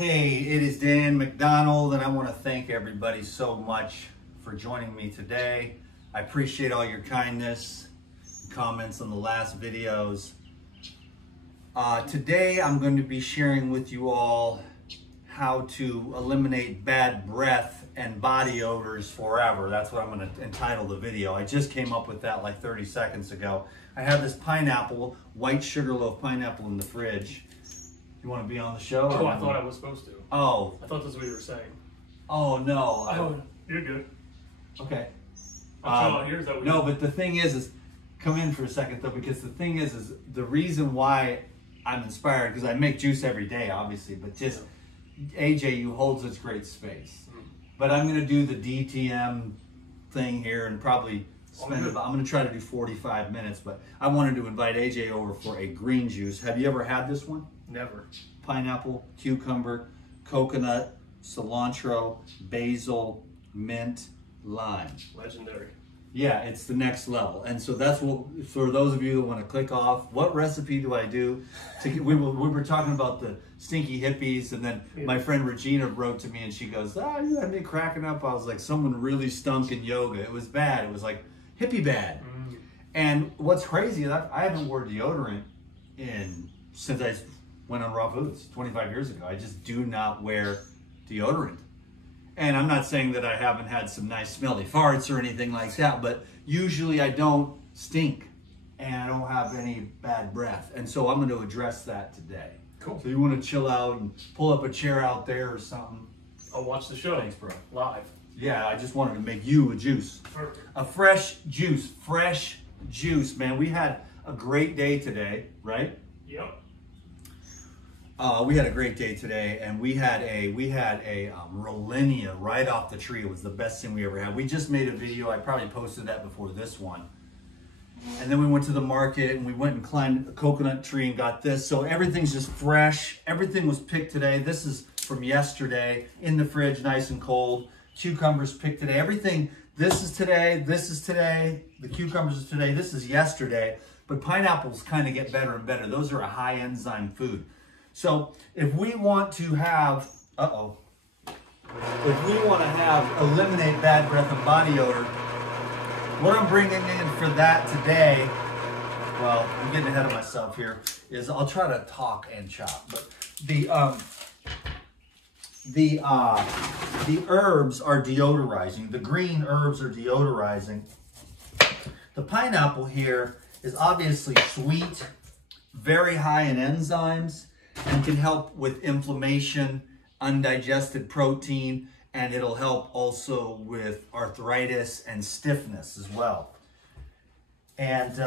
Hey, it is Dan McDonald, and I want to thank everybody so much for joining me today. I appreciate all your kindness, comments on the last videos. Today I'm going to be sharing with you all how to eliminate bad breath and body odors forever. That's what I'm going to entitle the video. I just came up with that like 30 seconds ago. I have this pineapple, white sugarloaf pineapple in the fridge. You want to be on the show? Oh, I thought I was supposed to. Oh. I thought that's what you were saying. Oh, no. Oh, you're good. Okay. Here's that. No, but the thing is come in for a second though, because the thing is the reason why I'm inspired, because I make juice every day, obviously, but just AJ, you hold such great space. But I'm going to do the DTM thing here and probably spend about, I'm going to try to do 45 minutes, but I wanted to invite AJ over for a green juice. Have you ever had this one? Never. Pineapple, cucumber, coconut, cilantro, basil, mint, lime. Legendary. Yeah, it's the next level. And so that's what, for those of you that want to click off, what recipe do I do? We were talking about the stinky hippies, and then my friend Regina wrote to me and she goes, you had me cracking up. I was like, someone really stunk in yoga. It was bad. It was like hippie bad. And what's crazy is I haven't worn deodorant since I went on raw foods 25 years ago. I just do not wear deodorant. And I'm not saying that I haven't had some nice smelly farts or anything like that, but usually I don't stink and I don't have any bad breath. And so I'm going to address that today. Cool. So you want to chill out and pull up a chair out there or something? I'll watch the show. Thanks, bro. Live. Yeah, I just wanted to make you a juice. Perfect. A fresh juice, man. We had a great day today, right? Yep. We had a great day today, and we had a Rollinia right off the tree. It was the best thing we ever had. We just made a video. I probably posted that before this one. And then we went to the market and we went and climbed a coconut tree and got this. So everything's just fresh. Everything was picked today. This is from yesterday, in the fridge, nice and cold. Cucumbers picked today. Everything, this is today, this is today. The cucumbers is today, this is yesterday. But pineapples kind of get better and better. Those are a high enzyme food. So if we want to have, eliminate bad breath and body odor, what I'm bringing in for that today, well, I'm getting ahead of myself here, is I'll try to talk and chop. But the herbs are deodorizing. The green herbs are deodorizing. The pineapple here is obviously sweet, very high in enzymes, and can help with inflammation, undigested protein, and it'll help also with arthritis and stiffness as well. And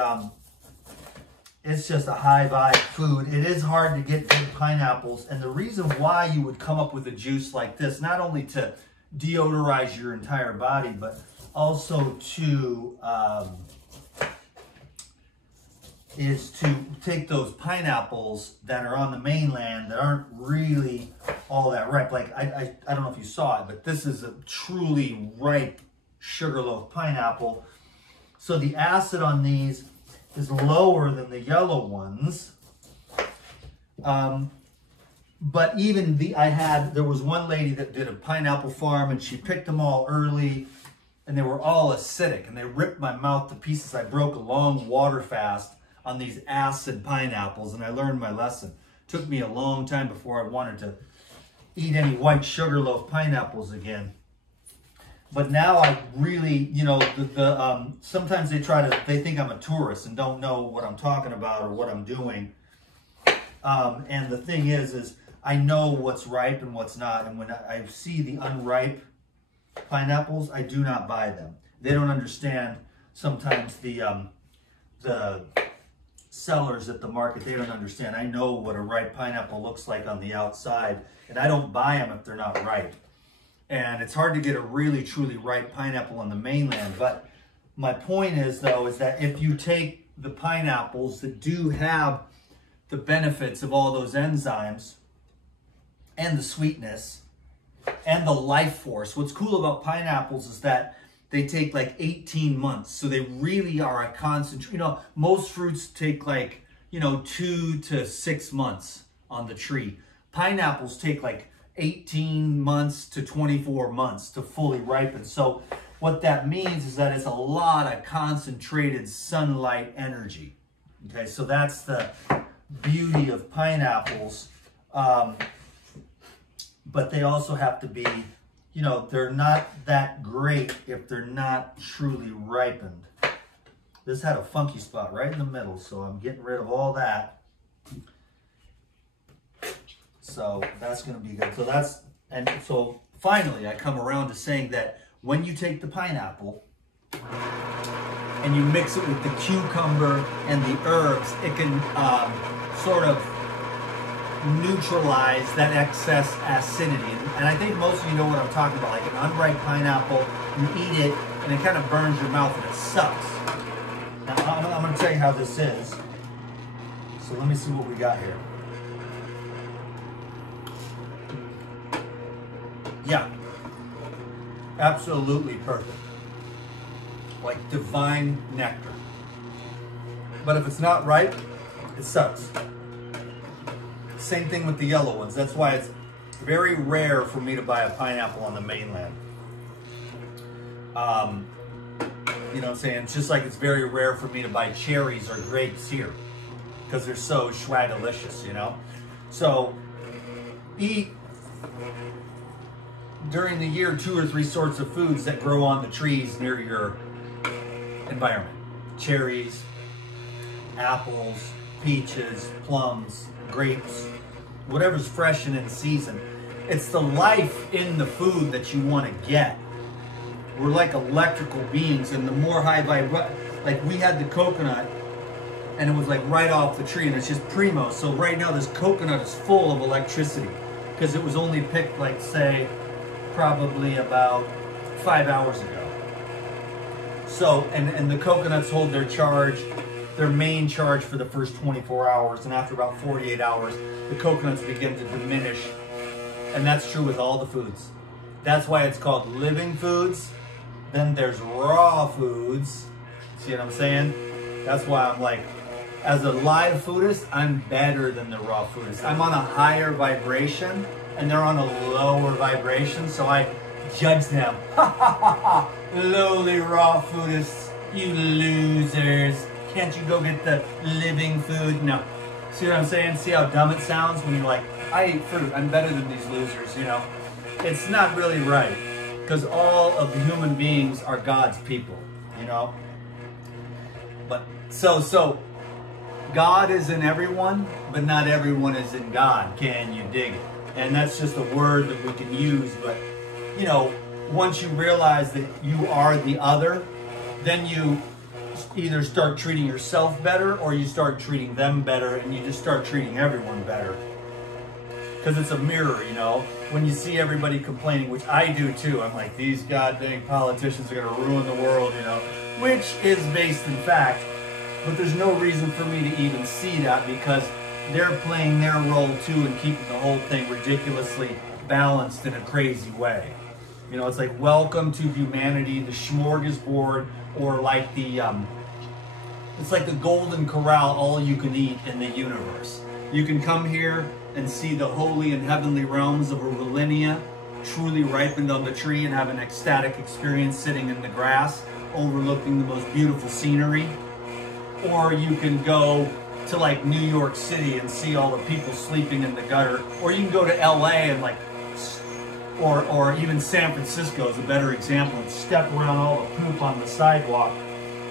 it's just a high vibe food. It is hard to get good pineapples, and the reason why you would come up with a juice like this, not only to deodorize your entire body, but also to is to take those pineapples that are on the mainland that aren't really all that ripe. Like, I don't know if you saw it, but this is a truly ripe sugarloaf pineapple. So the acid on these is lower than the yellow ones. But even there was one lady that did a pineapple farm and she picked them all early and they were all acidic and they ripped my mouth to pieces. I broke a long water fast on these acid pineapples, and I learned my lesson. Took me a long time before I wanted to eat any white sugarloaf pineapples again. But now I really, sometimes they think I'm a tourist and don't know what I'm talking about or what I'm doing. And the thing is I know what's ripe and what's not, and when I see the unripe pineapples, I do not buy them. They don't understand sometimes the sellers at the market, they don't understand. I know what a ripe pineapple looks like on the outside, and I don't buy them if they're not ripe. And it's hard to get a really truly ripe pineapple on the mainland. But my point is, though, is that if you take the pineapples that do have the benefits of all those enzymes and the sweetness and the life force, what's cool about pineapples is that they take like 18 months. So they really are a concentrate. Most fruits take like, 2 to 6 months on the tree. Pineapples take like 18 months to 24 months to fully ripen. So what that means is that it's a lot of concentrated sunlight energy. Okay, so that's the beauty of pineapples. But they also have to be, you know, they're not that great if they're not truly ripened. This had a funky spot right in the middle, so I'm getting rid of all that. So that's going to be good. So that's, and so finally I come around to saying that when you take the pineapple and you mix it with the cucumber and the herbs, it can sort of neutralize that excess acidity. And I think most of you know what I'm talking about. Like an unripe pineapple, you eat it and it kind of burns your mouth and it sucks. Now I'm going to tell you how this is. So let me see what we got here. Yeah, absolutely perfect. Like divine nectar. But if it's not ripe, it sucks. Same thing with the yellow ones. That's why it's very rare for me to buy a pineapple on the mainland. You know what I'm saying? It's just like it's very rare for me to buy cherries or grapes here because they're so schwagalicious, you know? So eat during the year 2 or 3 sorts of foods that grow on the trees near your environment. Cherries, apples, peaches, plums, grapes, whatever's fresh and in season. It's the life in the food that you want to get. We're like electrical beings, and the more high vibration, like we had the coconut and it was like right off the tree and it's just primo. So right now this coconut is full of electricity because it was only picked, like, say, probably about 5 hours ago. So, and the coconuts hold their charge, their main charge for the first 24 hours, and after about 48 hours, the coconuts begin to diminish. And that's true with all the foods. That's why it's called living foods. Then there's raw foods. See what I'm saying? That's why I'm like, as a live foodist, I'm better than the raw foodist. I'm on a higher vibration and they're on a lower vibration, so I judge them. Ha ha ha ha! Lowly raw foodists, you losers. Can't you go get the living food? No. See what I'm saying? See how dumb it sounds when you're like, I eat fruit, I'm better than these losers, you know? It's not really right, because all of the human beings are God's people, you know? But so God is in everyone, but not everyone is in God. Can you dig it? And that's just a word that we can use, but you know, once you realize that you are the other, then you either start treating yourself better or you start treating them better, and you just start treating everyone better. Because it's a mirror, you know? When you see everybody complaining, which I do too, I'm like, these goddamn politicians are going to ruin the world, you know? Which is based in fact, but there's no reason for me to even see that because they're playing their role too and keeping the whole thing ridiculously balanced in a crazy way. You know, it's like, welcome to humanity, the smorgasbord, or like the, it's like the golden corral, all you can eat in the universe. You can come here and see the holy and heavenly realms of a Rollinia truly ripened on the tree and have an ecstatic experience sitting in the grass, overlooking the most beautiful scenery. Or you can go to like New York City and see all the people sleeping in the gutter. Or you can go to LA and like, or even San Francisco is a better example, and step around all the poop on the sidewalk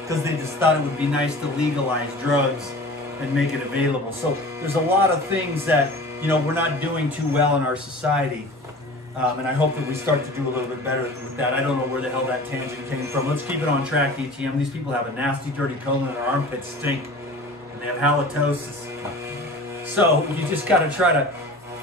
because they just thought it would be nice to legalize drugs and make it available. So there's a lot of things that, you know, we're not doing too well in our society. And I hope that we start to do a little bit better with that. I don't know where the hell that tangent came from. Let's keep it on track, ETM. These people have a nasty, dirty colon, and their armpits stink. And they have halitosis. So you just got to try to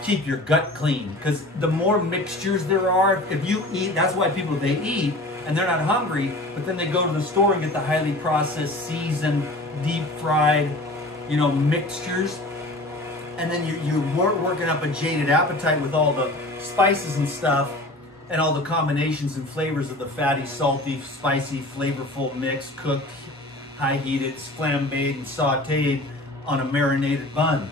keep your gut clean. Because the more mixtures there are, if you eat, that's why people, they eat, and they're not hungry, but then they go to the store and get the highly processed, seasoned, deep fried, you know, mixtures. And then you're working up a jaded appetite with all the spices and stuff and all the combinations and flavors of the fatty, salty, spicy, flavorful mix, cooked, high heated, flambéed, and sauteed on a marinated bun,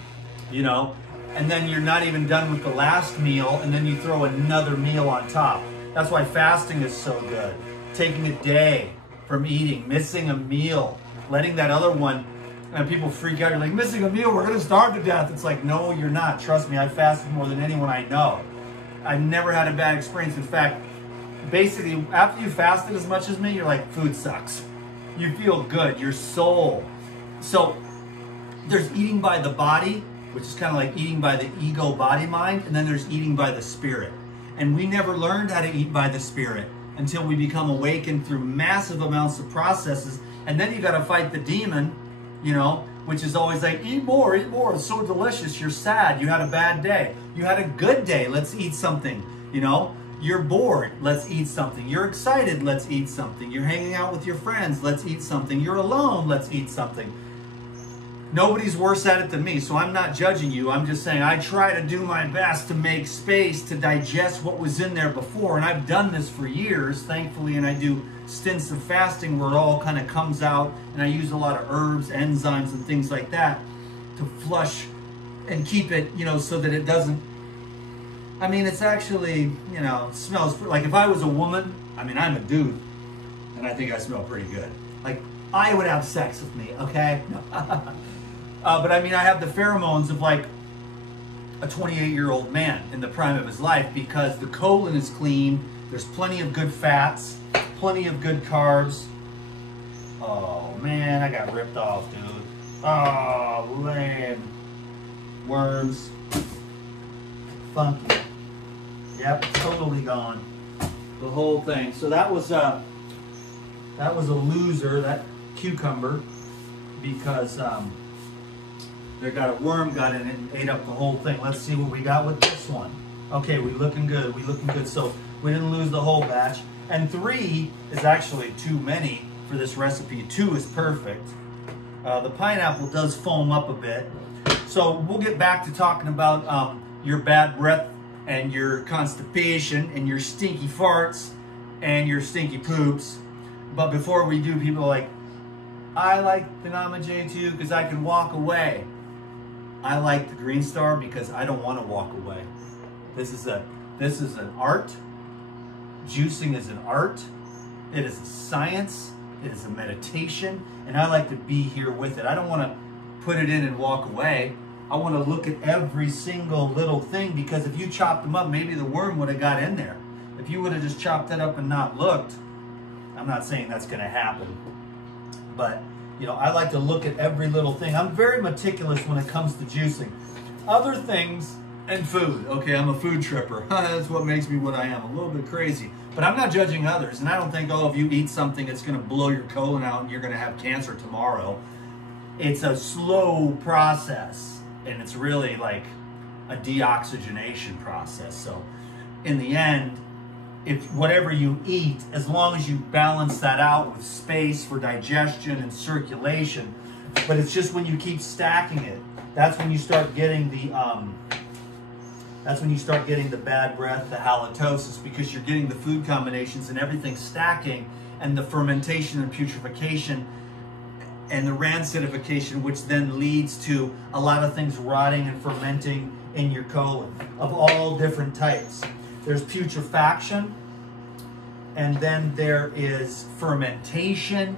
you know. and then you're not even done with the last meal, and then you throw another meal on top. That's why fasting is so good. Taking a day from eating, missing a meal, letting that other one, and people freak out, you're like, missing a meal, we're gonna starve to death. It's like, no, you're not. Trust me, I fasted more than anyone I know. I've never had a bad experience. In fact, basically, after you fasted as much as me, you're like, food sucks. You feel good, your soul. So there's eating by the body, which is kind of like eating by the ego, body, mind, and then there's eating by the spirit. And we never learned how to eat by the spirit until we become awakened through massive amounts of processes. And then you got to fight the demon, you know, which is always like, eat more, it's so delicious. You're sad, you had a bad day. You had a good day, let's eat something, you know. You're bored, let's eat something. You're excited, let's eat something. You're hanging out with your friends, let's eat something. You're alone, let's eat something. Nobody's worse at it than me, so I'm not judging you. I'm just saying I try to do my best to make space to digest what was in there before. And I've done this for years, thankfully, and I do stints of fasting where it all kind of comes out, and I use a lot of herbs, enzymes, and things like that to flush and keep it, you know, so that it doesn't, I mean, it's actually, you know, smells, like if I was a woman, I mean, I'm a dude, and I think I smell pretty good. Like, I would have sex with me, okay? But I mean, I have the pheromones of like a 28-year-old man in the prime of his life because the colon is clean, there's plenty of good fats, plenty of good carbs. Oh man, I got ripped off, dude. Oh, lame. Worms. Funky. Yep, totally gone. The whole thing. So that was a loser, that cucumber, because there got a worm got in it and ate up the whole thing. Let's see what we got with this one. Okay, we looking good. We looking good. So we didn't lose the whole batch. And 3 is actually too many for this recipe. 2 is perfect. The pineapple does foam up a bit. So we'll get back to talking about your bad breath and your constipation and your stinky farts and your stinky poops. But before we do, people are like, I like the Nama J2 because I can walk away. I like the Green Star because I don't want to walk away. This is an art. Juicing is an art. It is a science. It is a meditation. And I like to be here with it. I don't want to put it in and walk away. I want to look at every single little thing, because if you chopped them up, maybe the worm would have got in there. If you would have just chopped that up and not looked, I'm not saying that's going to happen. But, you know, I like to look at every little thing. I'm very meticulous when it comes to juicing. Other things and food. Okay, I'm a food tripper. That's what makes me what I am. A little bit crazy. But I'm not judging others. And I don't think, oh, if you eat something, it's going to blow your colon out and you're going to have cancer tomorrow. It's a slow process. And it's really like a deoxygenation process. So in the end, if whatever you eat, as long as you balance that out with space for digestion and circulation, but it's just when you keep stacking it, that's when you start getting the bad breath, the halitosis, because you're getting the food combinations and everything stacking, and the fermentation and putrefaction and the rancidification, which then leads to a lot of things rotting and fermenting in your colon of all different types. There's putrefaction, and then there is fermentation.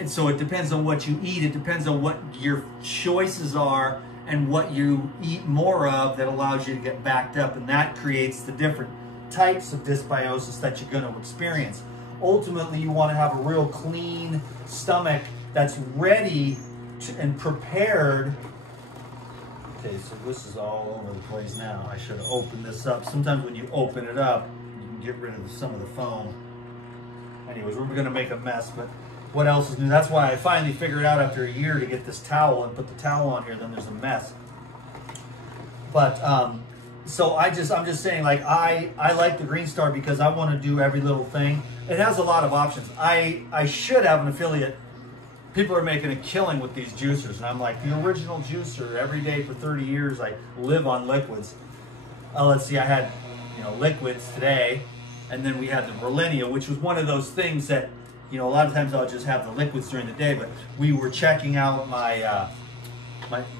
And so it depends on what you eat. It depends on what your choices are and what you eat more of that allows you to get backed up. And that creates the different types of dysbiosis that you're going to experience. Ultimately, you want to have a real clean stomach that's ready and prepared. Okay, so this is all over the place now. I should have opened this up. Sometimes when you open it up, you can get rid of some of the foam. Anyways, we're going to make a mess, but what else is new? That's why I finally figured out after a year to get this towel and put the towel on here, then there's a mess. But, so I'm just saying, like, I like the Green Star because I want to do every little thing. It has a lot of options. I should have an affiliate. People are making a killing with these juicers, and I'm like, the original juicer. Every day for 30 years, I live on liquids. Let's see, I had, you know, liquids today, and then we had the Millennia, which was one of those things that, you know, a lot of times I'll just have the liquids during the day, but we were checking out my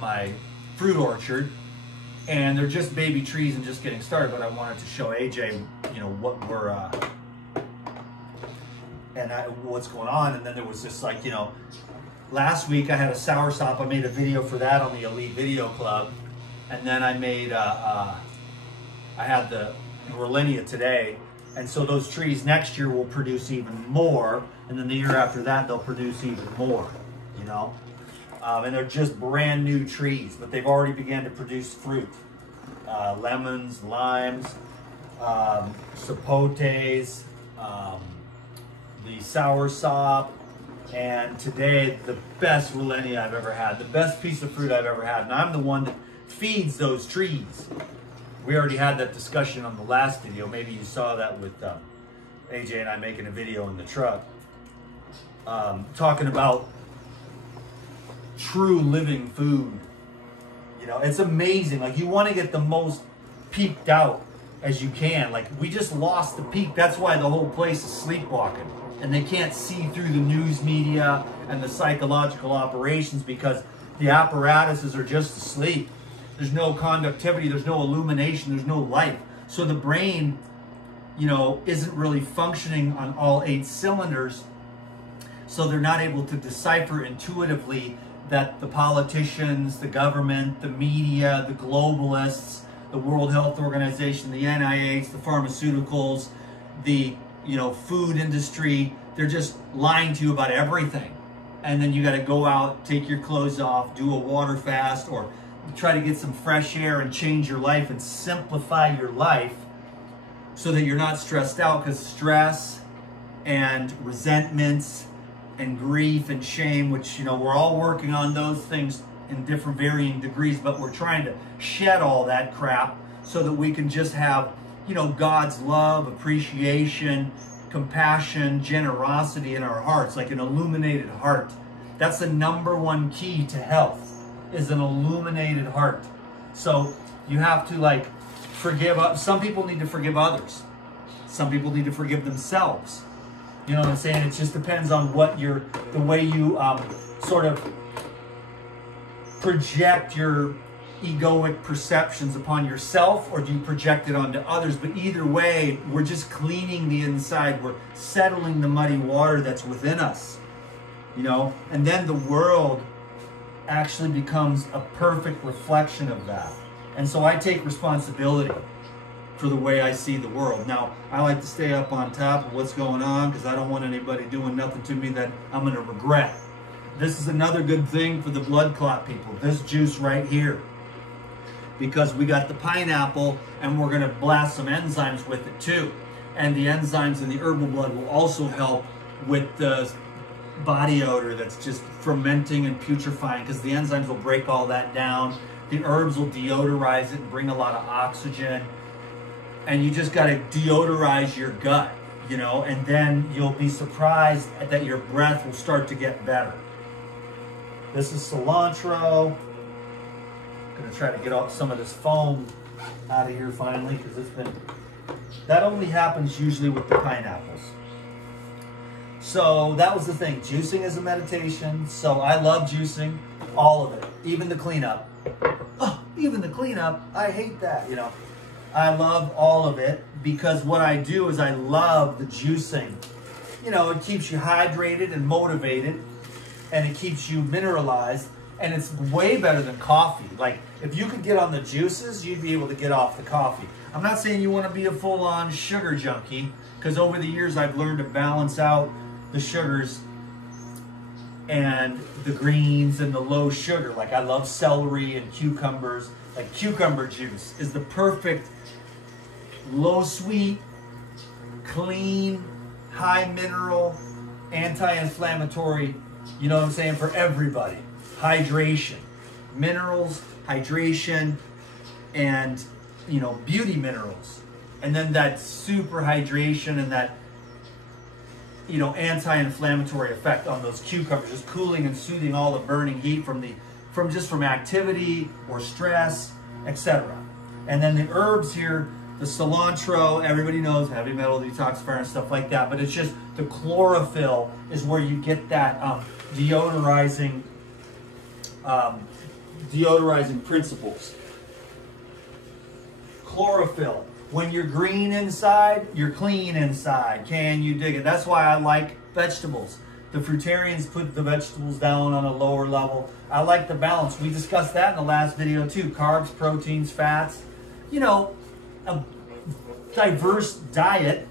my fruit orchard, And they're just baby trees and just getting started, but I wanted to show AJ, you know, what we're, what's going on. And then there was this, like, you know, last week I had a soursop. I made a video for that on the Elite Video Club. And then I made, I had the Rollinia today. And so those trees next year will produce even more. And then the year after that, they'll produce even more, you know. And they're just brand new trees, but they've already began to produce fruit. Lemons, limes, sapotes, the soursop, and today the best Rollinia I've ever had, the best piece of fruit I've ever had. And I'm the one that feeds those trees. We already had that discussion on the last video. Maybe you saw that with AJ and I making a video in the truck. Talking about true living food. You know, it's amazing. Like, you want to get the most peaked out as you can. Like, we just lost the peak. That's why the whole place is sleepwalking. And they can't see through the news media and the psychological operations because the apparatuses are just asleep. There's no conductivity, there's no illumination, there's no light. So the brain, you know, isn't really functioning on all 8 cylinders. So they're not able to decipher intuitively that the politicians, the government, the media, the globalists, the World Health Organization, the NIH, the pharmaceuticals, the, you know, food industry, they're just lying to you about everything. And then you got to go out, take your clothes off, do a water fast, or try to get some fresh air and change your life and simplify your life so that you're not stressed out, because stress and resentments and grief and shame, which, you know, we're all working on those things in different varying degrees, but we're trying to shed all that crap so that we can just have, you know, God's love, appreciation, compassion, generosity in our hearts, like an illuminated heart. That's the #1 key to health, is an illuminated heart. So you have to, like, forgive. Some people need to forgive others. Some people need to forgive themselves. You know what I'm saying? It just depends on what the way you sort of project your egoic perceptions upon yourself, or do you project it onto others? But either way, we're just cleaning the inside. We're settling the muddy water that's within us, you know? And then the world actually becomes a perfect reflection of that. And so I take responsibility for the way I see the world. Now, I like to stay up on top of what's going on because I don't want anybody doing nothing to me that I'm going to regret. This is another good thing for the blood clot people, this juice right here. Because we got the pineapple and we're going to blast some enzymes with it too. And the enzymes in the herbal blood will also help with the body odor that's just fermenting and putrefying, because the enzymes will break all that down. The herbs will deodorize it and bring a lot of oxygen. And you just got to deodorize your gut, you know, and then you'll be surprised that your breath will start to get better. This is cilantro. I'm going to try to get off some of this foam out of here finally, because it's been, that only happens usually with the pineapples. So that was the thing. Juicing is a meditation. So I love juicing, all of it, even the cleanup. Oh, even the cleanup, I hate that, you know. I love all of it because what I do is I love the juicing. You know, it keeps you hydrated and motivated, and it keeps you mineralized, and it's way better than coffee. Like, if you could get on the juices, you'd be able to get off the coffee. I'm not saying you want to be a full-on sugar junkie, because over the years I've learned to balance out the sugars and the greens and the low sugar. Like, I love celery and cucumbers. Like, cucumber juice is the perfect low sweet, clean, high mineral, anti-inflammatory, you know what I'm saying, for everybody. Hydration, minerals, hydration, and, you know, beauty minerals. And then that super hydration and that, you know, anti-inflammatory effect on those cucumbers, just cooling and soothing all the burning heat from activity or stress, etc. And then the herbs here, the cilantro, everybody knows, heavy metal detoxifier and stuff like that, but it's just the chlorophyll is where you get that deodorizing principles. chlorophyll. When you're green inside, you're clean inside. Can you dig it? That's why I like vegetables. The fruitarians put the vegetables down on a lower level. I like the balance. We discussed that in the last video too. Carbs, proteins, fats. You know, a diverse diet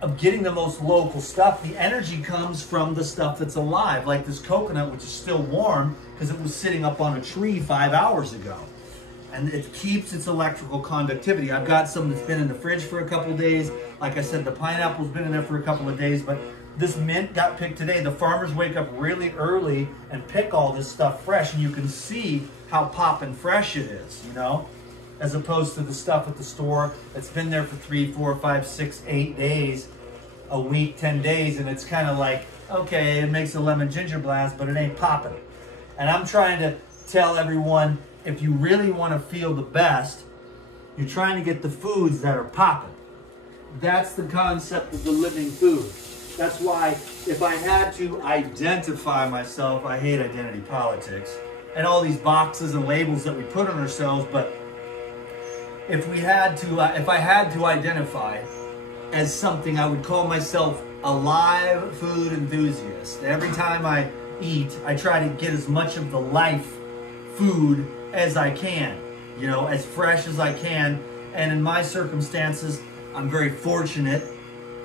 of getting the most local stuff. The energy comes from the stuff that's alive, like this coconut, which is still warm because it was sitting up on a tree 5 hours ago. And it keeps its electrical conductivity. I've got some that's been in the fridge for a couple of days. Like I said, the pineapple's been in there for a couple of days, but this mint got picked today. The farmers wake up really early and pick all this stuff fresh, and you can see how poppin' fresh it is, you know, as opposed to the stuff at the store that's been there for 3, 4, 5, 6, 8 days, a week, 10 days, and it's kind of like, okay, it makes a lemon ginger blast, but it ain't popping. And I'm trying to tell everyone, if you really want to feel the best, you're trying to get the foods that are popping. That's the concept of the living food. That's why if I had to identify myself, I hate identity politics and all these boxes and labels that we put on ourselves, but if I had to identify as something, I would call myself a live food enthusiast. Every time I eat, I try to get as much of the life food as I can, you know, as fresh as I can. And in my circumstances, I'm very fortunate.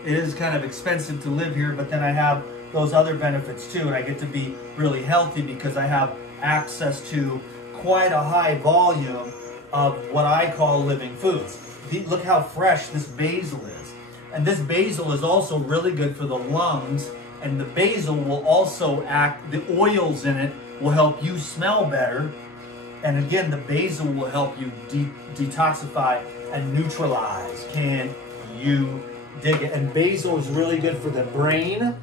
It is kind of expensive to live here, but then I have those other benefits too, and I get to be really healthy because I have access to quite a high volume of what I call living foods. Look how fresh this basil is. And this basil is also really good for the lungs, and the basil will also act, the oils in it will help you smell better. And again, the basil will help you detoxify and neutralize. Can you dig it? And basil is really good for the brain,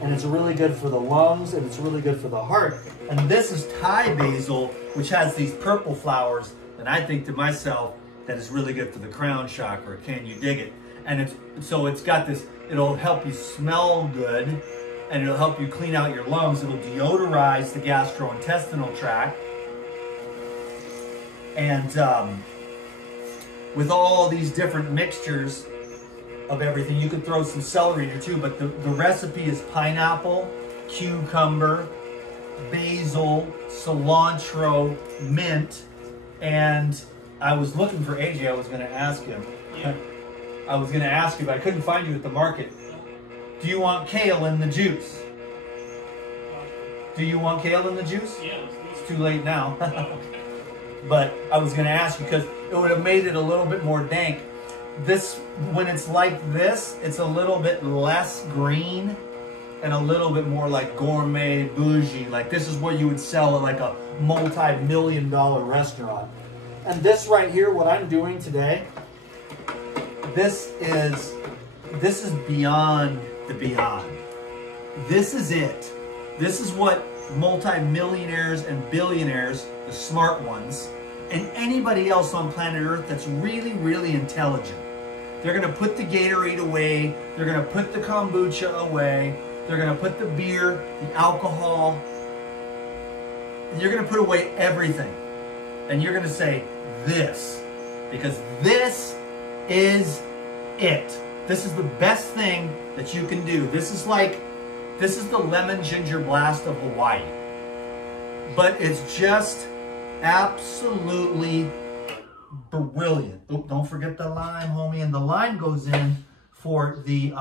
and it's really good for the lungs, and it's really good for the heart. And this is Thai basil, which has these purple flowers, and I think to myself that is really good for the crown chakra. Can you dig it? And it's got this, it'll help you smell good, and it'll help you clean out your lungs. It'll deodorize the gastrointestinal tract. And with all these different mixtures of everything, you could throw some celery in here too, but the recipe is pineapple, cucumber, basil, cilantro, mint, and I was looking for AJ. I was going to ask him. Yeah. I was going to ask you, but I couldn't find you at the market. Do you want kale in the juice? Do you want kale in the juice? Yeah. It's too late now. But I was going to ask you because it would have made it a little bit more dank. This, when it's like this, it's a little bit less green and a little bit more like gourmet bougie. Like this is what you would sell at like a multi-million-dollar restaurant. And this right here, what I'm doing today, this is beyond the beyond. This is it. This is what multi-millionaires and billionaires, the smart ones, and anybody else on planet Earth that's really, really intelligent. They're going to put the Gatorade away. They're going to put the kombucha away. They're going to put the beer, the alcohol. You're going to put away everything. And you're going to say this. Because this is it. This is the best thing that you can do. This is the lemon ginger blast of Hawaii. But it's just absolutely brilliant. Oh, don't forget the lime, homie. And the lime goes in for the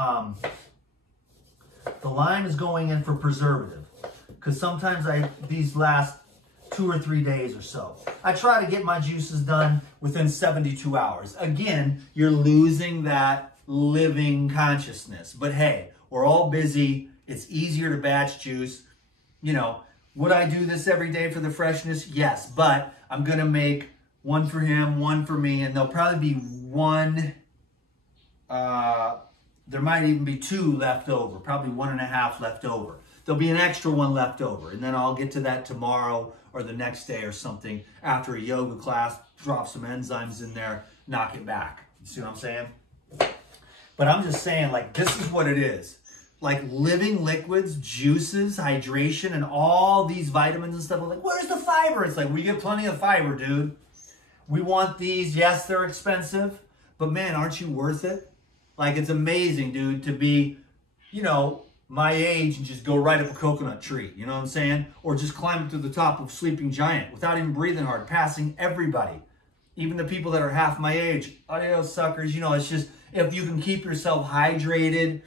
lime is going in for preservative. Because sometimes these last 2 or 3 days or so. I try to get my juices done within 72 hours. Again, you're losing that living consciousness. But hey, we're all busy. It's easier to batch juice. You know, would I do this every day for the freshness? Yes, but I'm going to make one for him, one for me, and there'll probably be one, there might even be 2 left over, probably 1.5 left over. There'll be an extra one left over, and then I'll get to that tomorrow or the next day or something after a yoga class, drop some enzymes in there, knock it back. You see what I'm saying? But I'm just saying, like, this is what it is. Like living liquids, juices, hydration, and all these vitamins and stuff. I'm like, where's the fiber? It's like, we get plenty of fiber, dude. We want these. Yes, they're expensive, but man, aren't you worth it? Like, it's amazing, dude, to be, you know, my age and just go right up a coconut tree. You know what I'm saying? Or just climb to the top of Sleeping Giant without even breathing hard, passing everybody. Even the people that are half my age. Adios, suckers. You know, it's just, if you can keep yourself hydrated,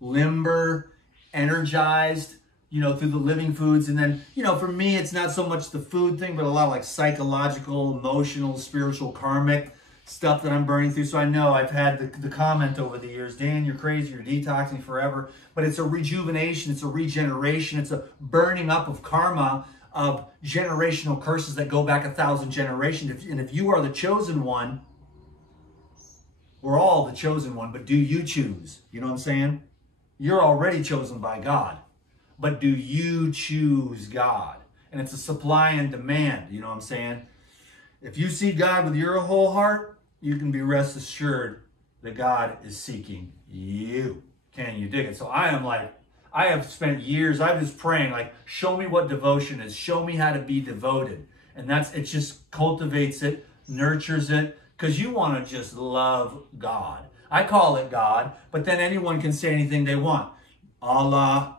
limber, energized, you know, through the living foods. And then, you know, for me, it's not so much the food thing, but a lot of like psychological, emotional, spiritual, karmic stuff that I'm burning through. So I know I've had the comment over the years, Dan, you're crazy, you're detoxing forever. But it's a rejuvenation, it's a regeneration, it's a burning up of karma, of generational curses that go back 1,000 generations. And if you are the chosen one, we're all the chosen one, but do you choose? You know what I'm saying? You're already chosen by God, but do you choose God? And it's a supply and demand, you know what I'm saying? If you see God with your whole heart, you can be rest assured that God is seeking you. Can you dig it? So I am like, I have spent years, I'm just praying, like, show me what devotion is. Show me how to be devoted. And it just cultivates it, nurtures it, because you want to just love God. I call it God, but then anyone can say anything they want. Allah,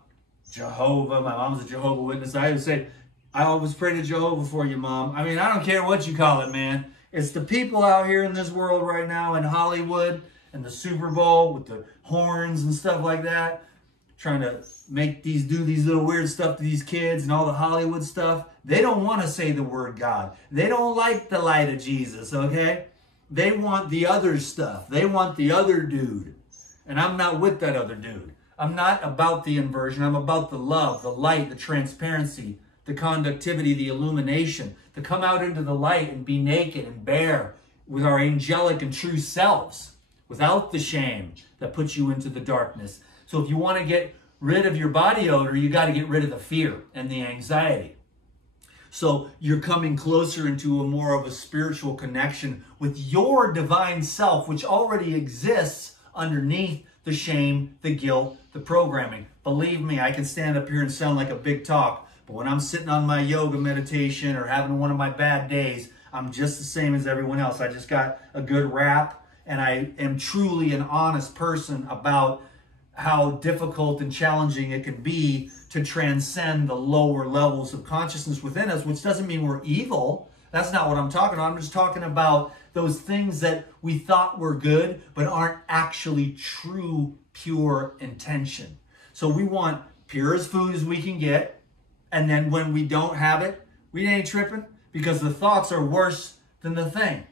Jehovah, my mom's a Jehovah Witness. I would say, I always pray to Jehovah for you, Mom. I mean, I don't care what you call it, man. It's the people out here in this world right now in Hollywood and the Super Bowl with the horns and stuff like that, trying to do these little weird stuff to these kids and all the Hollywood stuff. They don't want to say the word God. They don't like the light of Jesus, okay? They want the other stuff. They want the other dude. And I'm not with that other dude. I'm not about the inversion. I'm about the love, the light, the transparency, the conductivity, the illumination, to come out into the light and be naked and bare with our angelic and true selves, without the shame that puts you into the darkness. So if you want to get rid of your body odor, you got to get rid of the fear and the anxiety. So you're coming closer into a more of a spiritual connection with your divine self, which already exists underneath the shame, the guilt, the programming. Believe me, I can stand up here and sound like a big talk, but when I'm sitting on my yoga meditation or having one of my bad days, I'm just the same as everyone else. I just got a good rap, and I am truly an honest person about how difficult and challenging it can be to transcend the lower levels of consciousness within us, which doesn't mean we're evil. That's not what I'm talking about. I'm just talking about those things that we thought were good, but aren't actually true, pure intention. So we want pure as food as we can get. And then when we don't have it, we ain't tripping, because the thoughts are worse than the thing.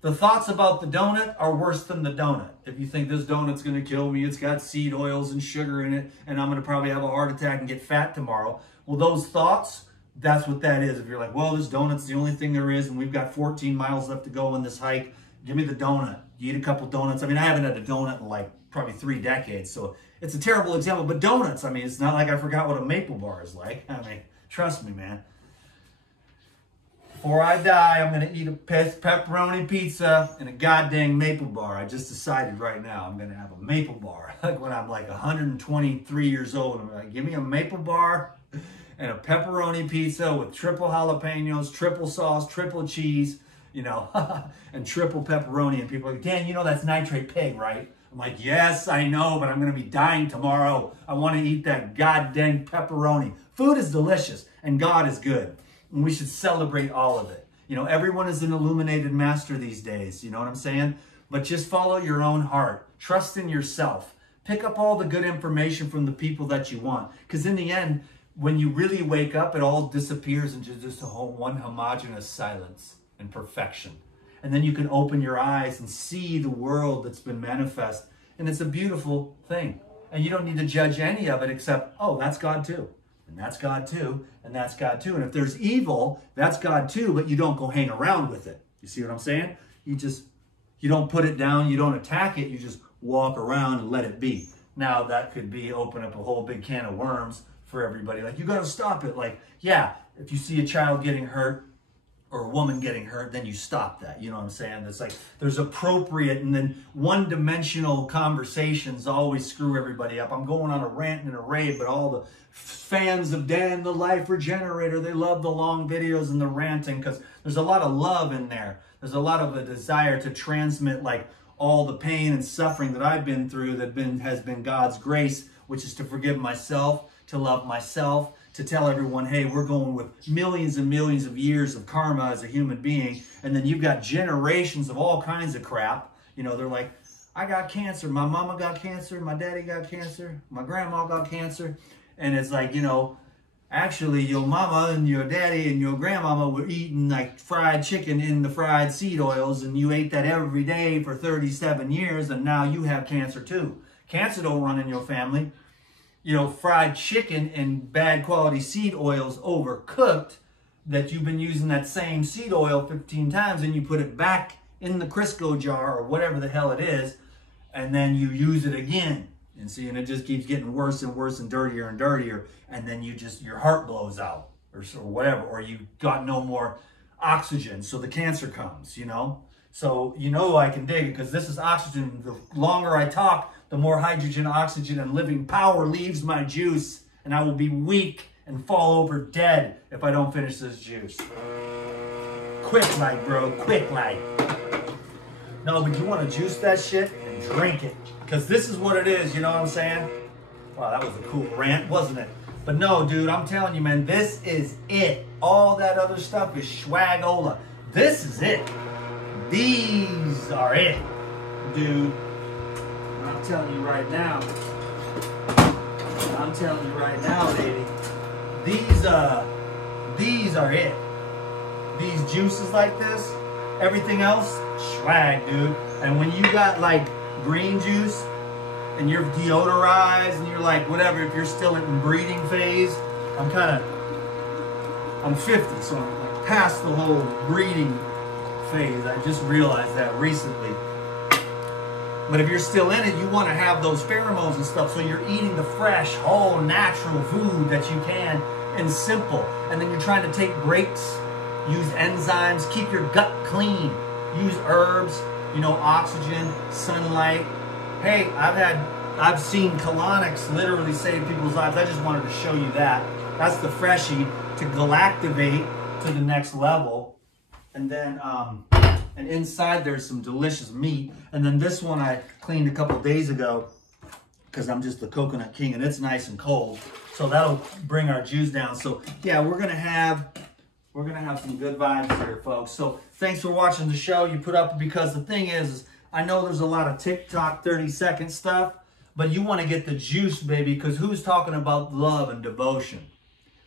The thoughts about the donut are worse than the donut. If you think this donut's going to kill me, it's got seed oils and sugar in it, and I'm going to probably have a heart attack and get fat tomorrow. Well, those thoughts, that's what that is. If you're like, well, this donut's the only thing there is, and we've got 14 miles left to go on this hike, give me the donut. You eat a couple donuts. I mean, I haven't had a donut in like probably 3 decades, so it's a terrible example. But donuts, I mean, it's not like I forgot what a maple bar is like. I mean, trust me, man. Before I die, I'm going to eat a pepperoni pizza and a goddamn maple bar. I just decided right now I'm going to have a maple bar. Like when I'm like 123 years old, I'm like, give me a maple bar and a pepperoni pizza with triple jalapenos, triple sauce, triple cheese, you know, and triple pepperoni. And people are like, Dan, you know that's nitrate pig, right? I'm like, yes, I know, but I'm going to be dying tomorrow. I want to eat that goddamn pepperoni. Food is delicious, and God is good. And we should celebrate all of it. You know, everyone is an illuminated master these days. You know what I'm saying? But just follow your own heart. Trust in yourself. Pick up all the good information from the people that you want. Because in the end, when you really wake up, it all disappears into just a whole one homogeneous silence and perfection. And then you can open your eyes and see the world that's been manifest. And it's a beautiful thing. And you don't need to judge any of it except, oh, that's God too. And that's God too. And that's God too. And if there's evil, that's God too, but you don't go hang around with it. You see what I'm saying? You don't put it down, you don't attack it, you just walk around and let it be. Now that could be open up a whole big can of worms for everybody. Like, you got to stop it. Like, yeah, if you see a child getting hurt, or a woman getting hurt, then you stop that. You know what I'm saying? It's like there's appropriate, and then one-dimensional conversations always screw everybody up. I'm going on a rant and a rave, but all the fans of Dan the Life Regenerator, they love the long videos and the ranting because there's a lot of love in there. There's a lot of a desire to transmit like all the pain and suffering that I've been through that has been God's grace, which is to forgive myself, to love myself, to tell everyone, hey, we're going with millions and millions of years of karma as a human being. And then you've got generations of all kinds of crap. You know, they're like, I got cancer. My mama got cancer. My daddy got cancer. My grandma got cancer. And it's like, you know, actually your mama and your daddy and your grandmama were eating like fried chicken in the fried seed oils, and you ate that every day for 37 years, and now you have cancer too. Cancer don't run in your family. You know, fried chicken and bad quality seed oils overcooked, that you've been using that same seed oil 15 times and you put it back in the Crisco jar or whatever the hell it is, and then you use it again. And see, and it just keeps getting worse and worse and dirtier, and then you just, your heart blows out or whatever, or you got no more oxygen, so the cancer comes, you know? So, you know, I can dig it because this is oxygen. The longer I talk, the more hydrogen, oxygen, and living power leaves my juice, and I will be weak and fall over dead if I don't finish this juice. Quick light, bro, quick light. No, but you want to juice that shit and drink it, because this is what it is, you know what I'm saying? Wow, that was a cool rant, wasn't it? But no, dude, I'm telling you, man, this is it. All that other stuff is schwagola. This is it. These are it, dude. I'm telling you right now. I'm telling you right now, lady. These are it. These juices like this, everything else, swag, dude. And when you got like green juice and you're deodorized and you're like, whatever, if you're still in breeding phase, I'm 50, so I'm like past the whole breeding phase. I just realized that recently. But if you're still in it, you want to have those pheromones and stuff, so you're eating the fresh, whole, natural food that you can, and simple. And then you're trying to take breaks, use enzymes, keep your gut clean, use herbs, you know, oxygen, sunlight. Hey, I've seen colonics literally save people's lives. I just wanted to show you that. That's the freshie to galactivate to the next level. And then, and inside there's some delicious meat. And then this one I cleaned a couple days ago because I'm just the coconut king and it's nice and cold. So that'll bring our juice down. So yeah, we're gonna have some good vibes here, folks. So thanks for watching the show. You put up, because the thing is I know there's a lot of TikTok 30-second stuff, but you want to get the juice, baby, because who's talking about love and devotion?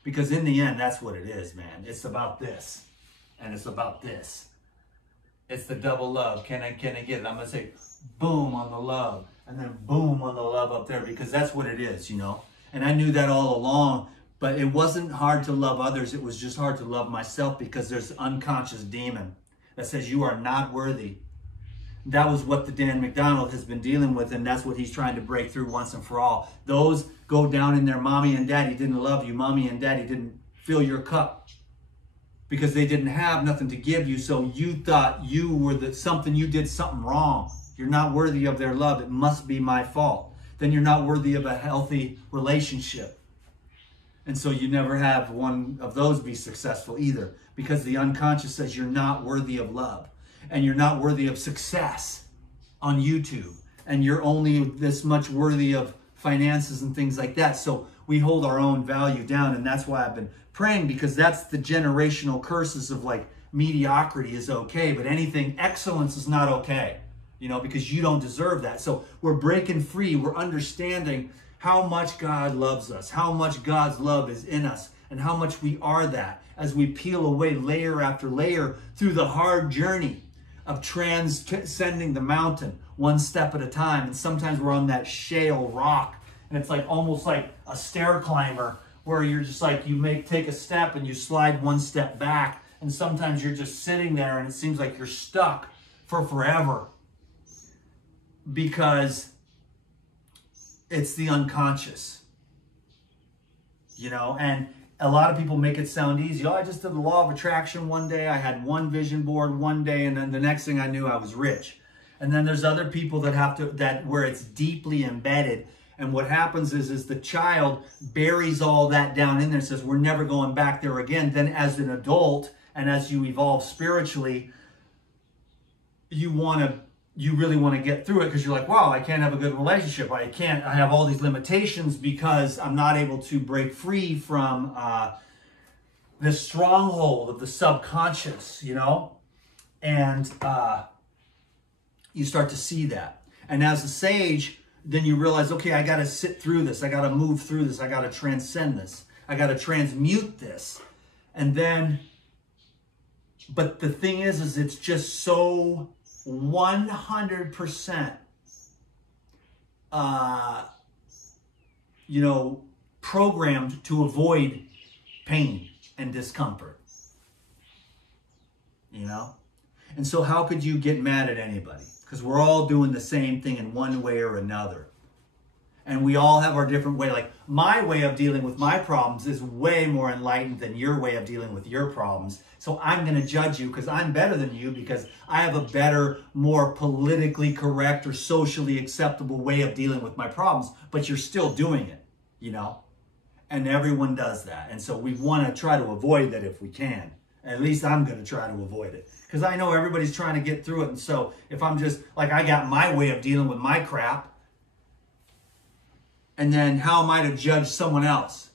Because in the end, that's what it is, man. It's about this. And it's about this. It's the double love. Can I get it? I'm going to say boom on the love, and then boom on the love up there, because that's what it is, you know? And I knew that all along, but it wasn't hard to love others. It was just hard to love myself, because there's an unconscious demon that says you are not worthy. That was what the Dan McDonald has been dealing with, and that's what he's trying to break through once and for all. Those go down in there. Mommy and daddy didn't love you. Mommy and daddy didn't fill your cup because they didn't have nothing to give you, so you thought you were you did something wrong. You're not worthy of their love. It must be my fault. Then you're not worthy of a healthy relationship. And so you never have one of those be successful either, because the unconscious says you're not worthy of love. And you're not worthy of success on YouTube. And you're only this much worthy of finances and things like that. So we hold our own value down. And that's why I've been praying, because that's the generational curses of like mediocrity is okay, but anything excellence is not okay, you know, because you don't deserve that. So we're breaking free. We're understanding how much God loves us, how much God's love is in us, and how much we are that as we peel away layer after layer through the hard journey of transcending the mountain one step at a time. And sometimes we're on that shale rock, and it's like almost like a stair climber, where you're just like, take a step and you slide one step back, and sometimes you're just sitting there and it seems like you're stuck for forever, because it's the unconscious, you know. And a lot of people make it sound easy. Oh, I just did the law of attraction one day. I had one vision board one day, and then the next thing I knew, I was rich. And then there's other people that have to, where it's deeply embedded. And what happens is the child buries all that down in there and says, we're never going back there again. Then as an adult and as you evolve spiritually, you really want to get through it because you're like, wow, I can't have a good relationship. I have all these limitations because I'm not able to break free from this stronghold of the subconscious, you know? And you start to see that. And as a sage, then you realize, okay, I got to sit through this. I got to move through this. I got to transcend this. I got to transmute this. And then, but the thing is it's just so 100%, you know, programmed to avoid pain and discomfort, you know? And so how could you get mad at anybody? Because we're all doing the same thing in one way or another. And we all have our different way. Like my way of dealing with my problems is way more enlightened than your way of dealing with your problems. So I'm going to judge you because I'm better than you because I have a better, more politically correct or socially acceptable way of dealing with my problems. But you're still doing it, you know? And everyone does that. And so we want to try to avoid that if we can. At least I'm going to try to avoid it. Because I know everybody's trying to get through it. And so if I'm just, like I got my way of dealing with my crap, and then how am I to judge someone else?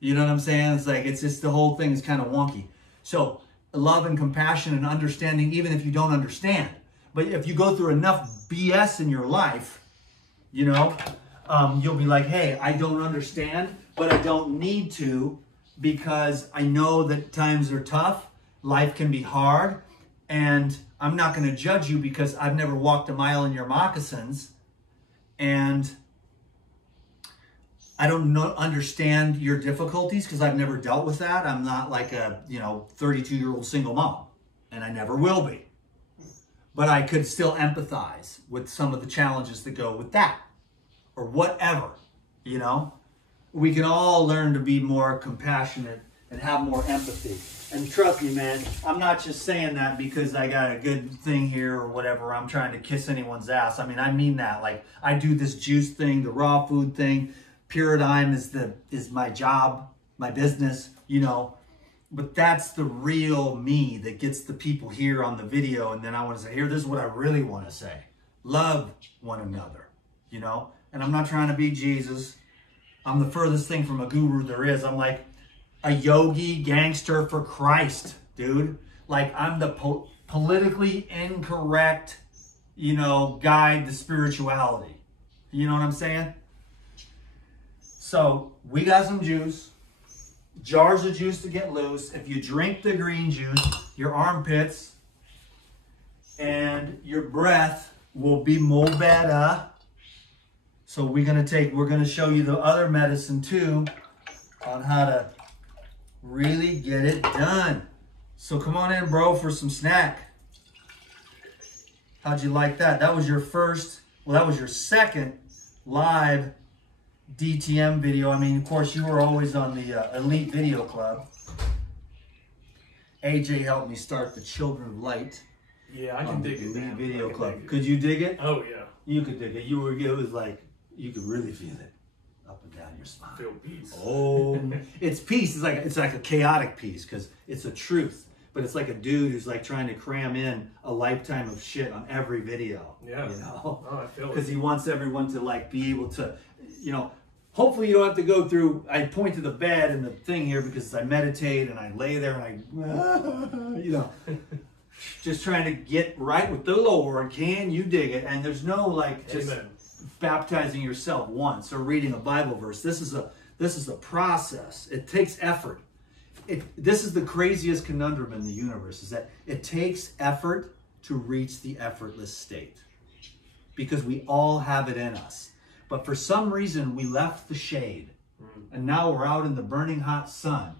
You know what I'm saying? It's like, it's just the whole thing is kind of wonky. So love and compassion and understanding, even if you don't understand. But if you go through enough BS in your life, you know, you'll be like, hey, I don't understand, but I don't need to because I know that times are tough. Life can be hard. And I'm not going to judge you because I've never walked a mile in your moccasins. And I don't understand your difficulties because I've never dealt with that. I'm not like a, 32-year-old single mom. And I never will be. But I could still empathize with some of the challenges that go with that. Or whatever, you know. We can all learn to be more compassionate and have more empathy. And trust me, man, I'm not just saying that because I got a good thing here or whatever. I'm trying to kiss anyone's ass. I mean, I mean that. Like, I do this juice thing, the raw food thing. Paradigm is my job, my business, you know. But that's the real me that gets the people here on the video. And then I want to say, here, this is what I really want to say. Love one another, you know. And I'm not trying to be Jesus. I'm the furthest thing from a guru there is. I'm like a yogi gangster for Christ, dude. Like I'm the politically incorrect, guide to spirituality. You know what I'm saying? So we got some juice, jars of juice to get loose. If you drink the green juice, your armpits and your breath will be more better. So we're going to show you the other medicine too on how to really get it done. So come on in, bro, for some snack. How'd you like that? That was your second live DTM video. I mean, of course, you were always on the Elite Video Club. AJ helped me start the Children of Light. Yeah, I can dig it. Elite Video Club. Could you dig it? Oh, yeah. You could dig it. It was like, you could really feel it up and down your spine. Feel peace. Oh, it's peace. It's like a chaotic peace because it's a truth. But it's like a dude who's like trying to cram in a lifetime of shit on every video. Yeah. Oh, I feel it. Because he wants everyone to like be able to, hopefully you don't have to go through, I point to the bed and the thing here because I meditate and I lay there and I, just trying to get right with the Lord. Can you dig it? And there's no like just Amen. Baptizing yourself once or reading a Bible verse. This is a process. It takes effort. This is the craziest conundrum in the universe, is that it takes effort to reach the effortless state. Because we all have it in us. But for some reason, we left the shade. And now we're out in the burning hot sun.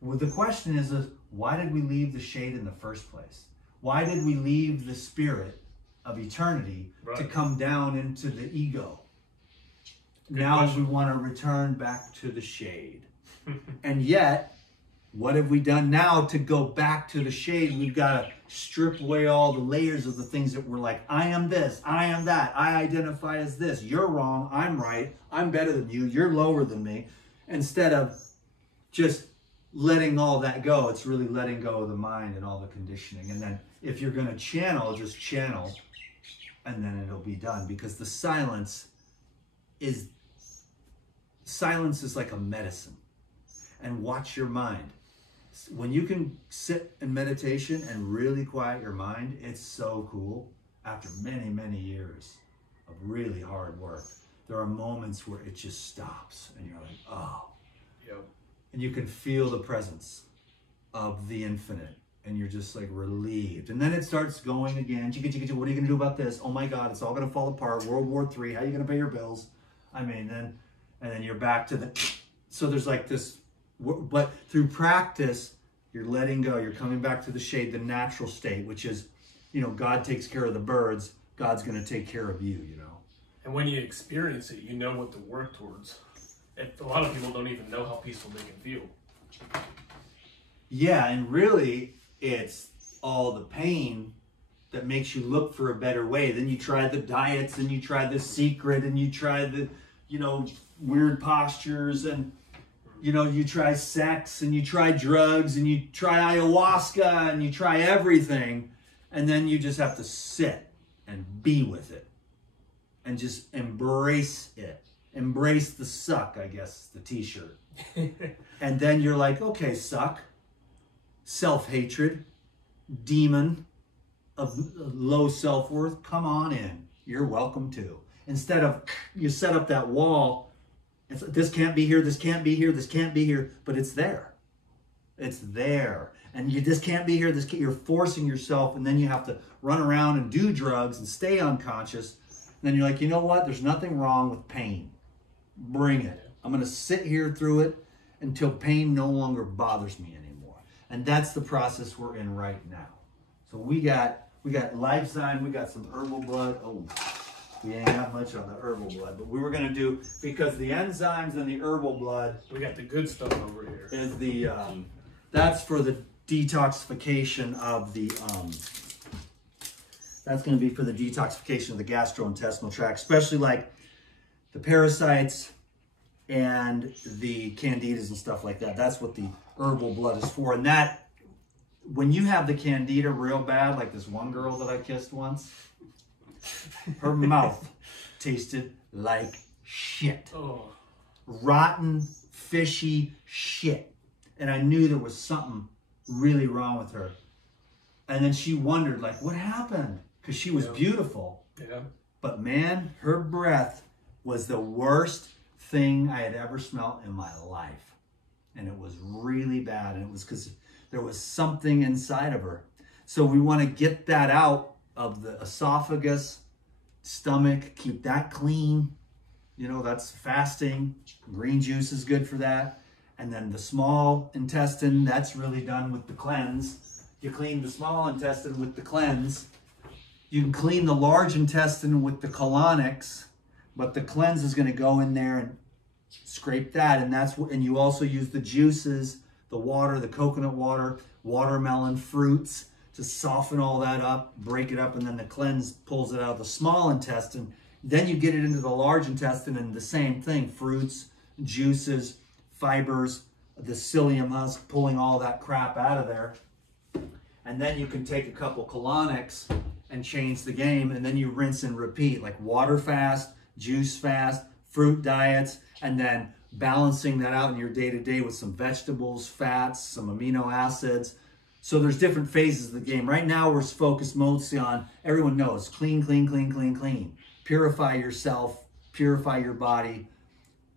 Well, the question is, why did we leave the shade in the first place? Why did we leave the spirit of eternity to come down into the ego? Good now question. We want to return back to the shade. And yet, what have we done now to go back to the shade? We've got to strip away all the layers of the things that we're like, I am this, I am that, I identify as this, you're wrong, I'm right, I'm better than you, you're lower than me. Instead of just letting all that go, it's really letting go of the mind and all the conditioning. And then if you're going to channel, just channel, and then it'll be done. Because the silence is like a medicine. And watch your mind. When you can sit in meditation and really quiet your mind, it's so cool. After many, many years of really hard work, there are moments where it just stops and you're like, oh. Yep. And you can feel the presence of the infinite and you're just like relieved. And then it starts going again. What are you going to do about this? Oh my God, it's all going to fall apart. World War III, how are you going to pay your bills? I mean, and then you're back to the, so there's like this, but through practice, you're letting go. You're coming back to the shade, the natural state, which is, you know, God takes care of the birds. God's going to take care of you, you know. And when you experience it, you know what to work towards. A lot of people don't even know how peaceful they can feel. Yeah, and really, it's all the pain that makes you look for a better way. Then you try the diets, and you try the secret, and you try the, you know, weird postures, and, you know, you try sex, and you try drugs, and you try ayahuasca, and you try everything, and then you just have to sit and be with it, and just embrace it. Embrace the suck, I guess, the t-shirt. And then you're like, okay, suck. Self-hatred, demon of low self-worth, come on in. You're welcome to. Instead of, you set up that wall, it's, this can't be here, this can't be here, this can't be here, but it's there. It's there. And you just can't be here, you're forcing yourself, and then you have to run around and do drugs and stay unconscious. And then you're like, you know what? There's nothing wrong with pain. Bring it. I'm going to sit here through it until pain no longer bothers me anymore. And that's the process we're in right now. So we got Lifezyme, we got some herbal blood. Oh, we ain't got much on the herbal blood, but we were going to do, because the enzymes and the herbal blood, We got the good stuff over here. is the, that's for the detoxification of the, that's going to be for the detoxification of the gastrointestinal tract, especially like the parasites and the candidas and stuff like that. That's what the herbal blood is for. And that, when you have the candida real bad, like this one girl that I kissed once, her mouth tasted like shit. Oh. Rotten, fishy shit. And I knew there was something really wrong with her. And then she wondered, like, what happened? Because she was beautiful. Yeah. But man, her breath was the worst thing I had ever smelled in my life. And it was really bad. And it was because there was something inside of her. So we want to get that out of the esophagus, stomach, keep that clean. You know, that's fasting. Green juice is good for that. And then the small intestine, that's really done with the cleanse. You clean the small intestine with the cleanse. You can clean the large intestine with the colonics, but the cleanse is going to go in there and scrape that. And that's what, and you also use the juices, the water, the coconut water, watermelon, fruits to soften all that up, break it up, and then the cleanse pulls it out of the small intestine. Then you get it into the large intestine, and the same thing, fruits, juices, fibers, the psyllium husk, pulling all that crap out of there. And then you can take a couple colonics and change the game, and then you rinse and repeat, like water fast, juice fast, fruit diets, and then balancing that out in your day-to-day with some vegetables, fats, some amino acids. So there's different phases of the game. Right now we're focused mostly on, everyone knows, clean, clean, clean, clean, clean. Purify yourself, purify your body,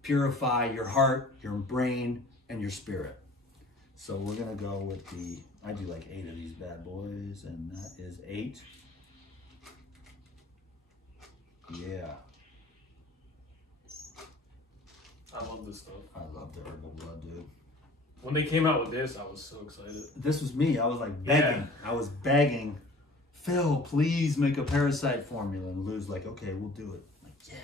purify your heart, your brain, and your spirit. So we're gonna go with the, I do like 8 of these bad boys, and that is 8. Yeah. I love this stuff. I love the herbal blood, dude. When they came out with this, I was so excited. This was me. I was like begging. Yeah. I was begging, Phil, please make a parasite formula. And Lou's like, okay, we'll do it. I'm like, yeah.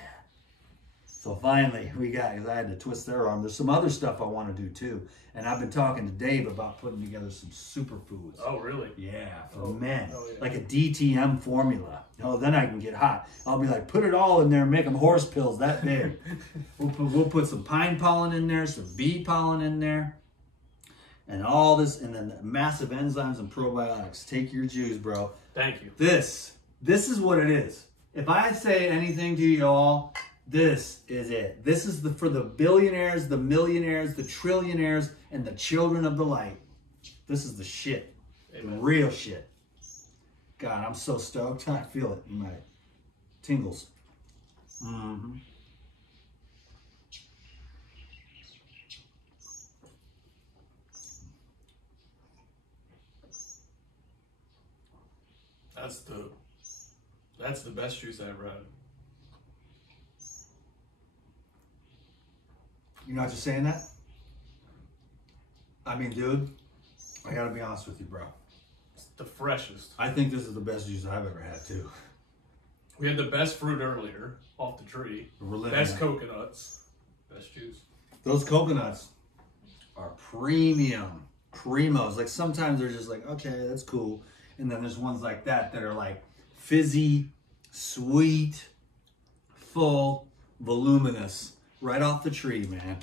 So finally, because I had to twist their arm. There's some other stuff I want to do too. And I've been talking to Dave about putting together some superfoods. Oh, really? Yeah, for men. Oh, yeah. Like a DTM formula. Oh, then I can get hot. I'll be like, put it all in there and make them horse pills that big. we'll put some pine pollen in there, some bee pollen in there. And all this, and then massive enzymes and probiotics. Take your juice, bro. Thank you. This is what it is. If I say anything to you all, this is it. This is for the billionaires, the millionaires, the trillionaires, and the children of the light. This is the shit. Amen. The real shit. God, I'm so stoked. I feel it in my tingles. Mm-hmm. That's the best juice I ever had. You're not just saying that? I mean, dude, I gotta be honest with you, bro. It's the freshest. I think this is the best juice I've ever had, too. We had the best fruit earlier off the tree. Best coconuts. Best juice. Those coconuts are premium. Primos. Like sometimes they're just like, okay, that's cool. And then there's ones like that are like fizzy, sweet, full, voluminous. Right off the tree, man.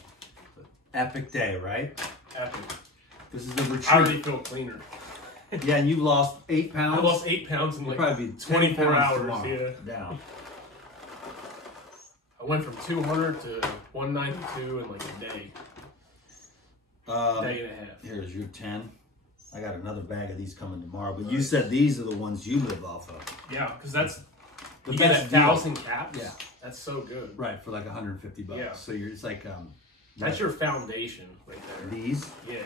Epic day, right? Epic. This is the retreat. I already feel cleaner. Yeah, and you lost 8 pounds? I lost 8 pounds in like probably 24 hours. Tomorrow. Yeah. Down. I went from 200 to 192 in like a day. Day and a half. Here's your 10. I got another bag of these coming tomorrow. But you said these are the ones you live off of. Yeah, because that's the you best get 1,000 caps. Yeah. That's so good. Right, for like $150. Yeah. So it's like that's your foundation right there. These? Yeah.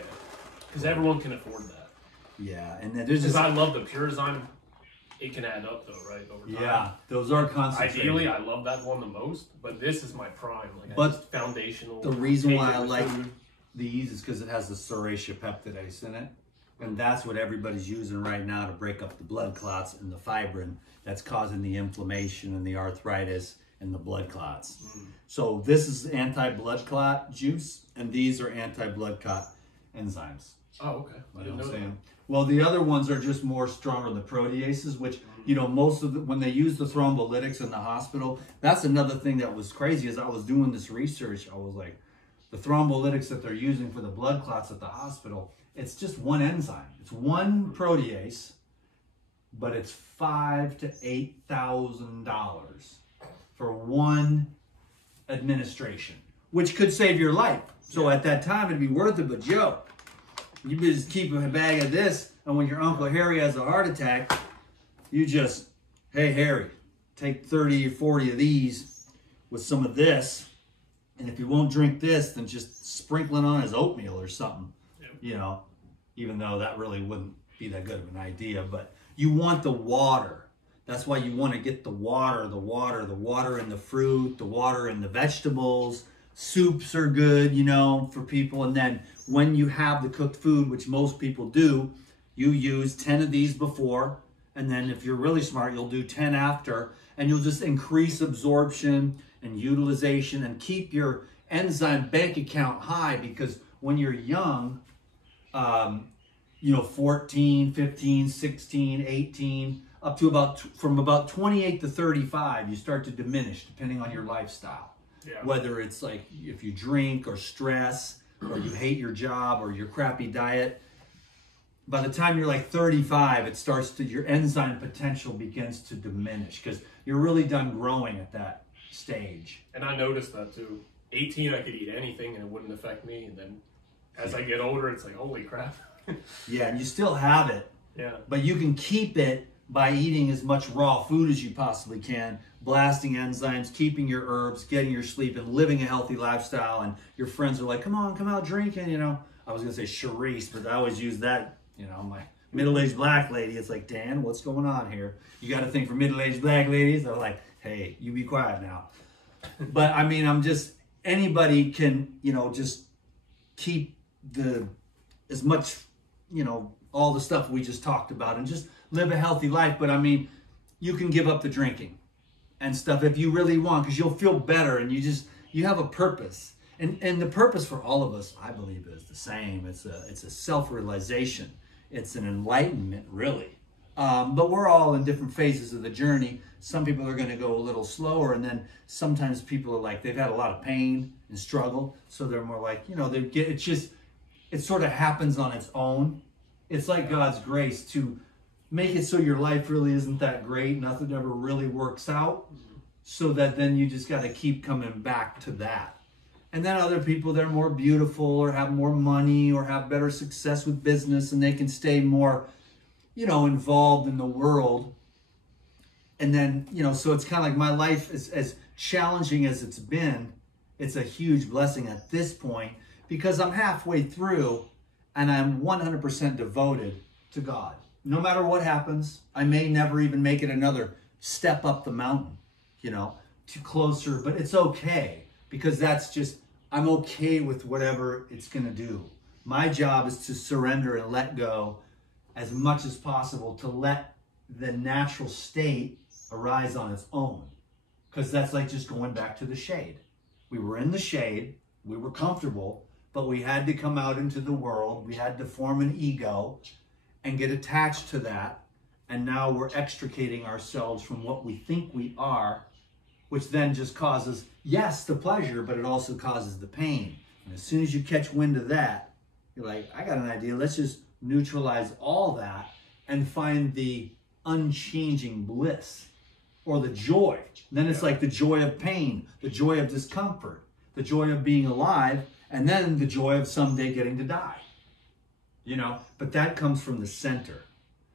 Because everyone can afford that. Yeah, and then there's because just I love the Purizyme. It can add up though, right? Over time. Yeah, those are concentrated. Ideally, I love that one the most, but this is my prime. Like, but foundational. The reason why I like these is because it has the serratia peptidase in it. And that's what everybody's using right now to break up the blood clots and the fibrin that's causing the inflammation and the arthritis and the blood clots. So this is anti-blood clot juice, and these are anti-blood clot enzymes. Oh, okay. You know what I'm saying? Well, the other ones are just more stronger, the proteases, which, you know, most of the, when they use the thrombolytics in the hospital, that's another thing that was crazy. As I was doing this research, I was like, the thrombolytics that they're using for the blood clots at the hospital, it's just one enzyme. It's one protease, but it's $5,000 to $8,000 for one administration, which could save your life. So at that time, it'd be worth it. But Joe, you just keep a bag of this, and when your Uncle Harry has a heart attack, you just, hey, Harry, take 30 or 40 of these with some of this, and if you won't drink this, then just sprinkle it on his oatmeal or something, you know, even though that really wouldn't be that good of an idea. But you want the water. That's why you want to get the water in the fruit, the water in the vegetables. Soups are good, you know, for people. And then when you have the cooked food, which most people do, you use 10 of these before. And then if you're really smart, you'll do 10 after. And you'll just increase absorption and utilization and keep your enzyme bank account high. Because when you're young, you know, 14, 15, 16, 18, up to from about 28 to 35, you start to diminish depending on your lifestyle. Yeah. Whether it's like if you drink or stress or you hate your job or your crappy diet, by the time you're like 35, it starts to, your enzyme potential begins to diminish because you're really done growing at that stage. And I noticed that too. 18, I could eat anything and it wouldn't affect me. And then as I get older, it's like, holy crap. Yeah, and you still have it. Yeah. But you can keep it by eating as much raw food as you possibly can, blasting enzymes, keeping your herbs, getting your sleep, and living a healthy lifestyle. And your friends are like, come on, come out drinking, you know. I was going to say Charisse, but I always use that, you know, my middle-aged black lady. It's like, Dan, what's going on here? You got to think for middle-aged black ladies. They're like, hey, you be quiet now. But, I mean, I'm just, anybody can, you know, just keep as much, you know, all the stuff we just talked about and just live a healthy life. But I mean, you can give up the drinking and stuff if you really want, because you'll feel better and you You have a purpose. And the purpose for all of us, I believe, is the same. It's a self-realization. It's an enlightenment, really. But we're all in different phases of the journey. Some people are going to go a little slower, and then sometimes people are like, they've had a lot of pain and struggle, so they're more like, you know, it sort of happens on its own. It's like God's grace to make it so your life really isn't that great, nothing ever really works out, so that then you just got to keep coming back to that. And then other people, they're more beautiful or have more money or have better success with business, and they can stay more, you know, involved in the world. And then, you know, so it's kind of like my life is as challenging as it's been. It's a huge blessing at this point because I'm halfway through and I'm 100% devoted to God. No matter what happens, I may never even make it another step up the mountain, you know, to closer, but it's okay. Because that's just, I'm okay with whatever it's going to do. My job is to surrender and let go as much as possible, to let the natural state arise on its own. Because that's like just going back to the shade. We were in the shade, we were comfortable, but we had to come out into the world. We had to form an ego and get attached to that. And now we're extricating ourselves from what we think we are, which then just causes, yes, the pleasure, but it also causes the pain. And as soon as you catch wind of that, you're like, I got an idea. Let's just neutralize all that and find the unchanging bliss or the joy. And then it's like the joy of pain, the joy of discomfort, the joy of being alive, and then the joy of someday getting to die. You know, but that comes from the center.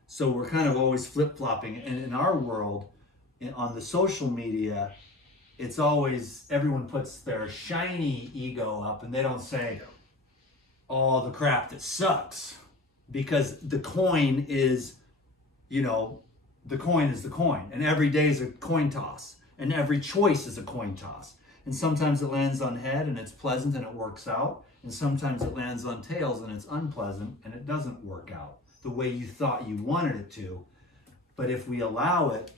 So we're kind of always flip-flopping. And in our world, on the social media, it's always, everyone puts their shiny ego up and they don't say all the crap that sucks, because the coin is, you know, the coin is the coin, and every day is a coin toss, and every choice is a coin toss. And sometimes it lands on head and it's pleasant and it works out, and sometimes it lands on tails and it's unpleasant and it doesn't work out the way you thought you wanted it to. But if we allow it,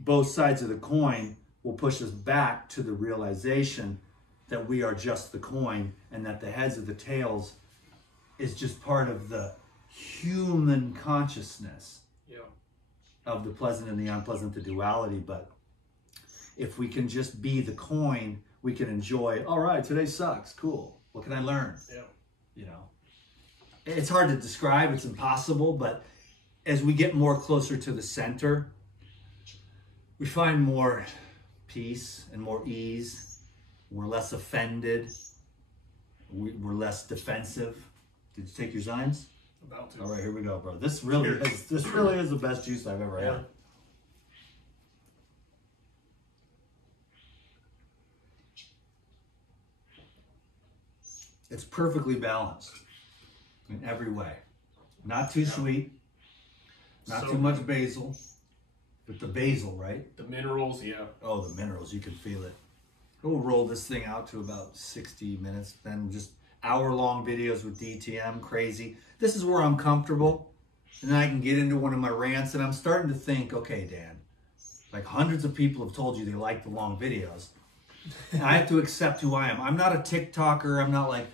both sides of the coin will push us back to the realization that we are just the coin, and that the heads of the tails is just part of the human consciousness of the pleasant and the unpleasant, the duality. But if we can just be the coin, we can enjoy, all right, today sucks, cool. What can I learn? Yeah. You know, it's hard to describe, it's impossible, but as we get more closer to the center, we find more peace and more ease. We're less offended. We're less defensive. Did you take your Zymes? About to. All right, here we go, bro. This really is the best juice I've ever had. It's perfectly balanced in every way. Not too sweet, not too much basil. But the basil, right? The minerals, yeah. Oh, the minerals, you can feel it. We'll roll this thing out to about 60 minutes, then just hour-long videos with DTM, crazy. This is where I'm comfortable, and then I can get into one of my rants, and I'm starting to think, okay, Dan, like hundreds of people have told you they like the long videos. And I have to accept who I am. I'm not a TikToker. I'm not like,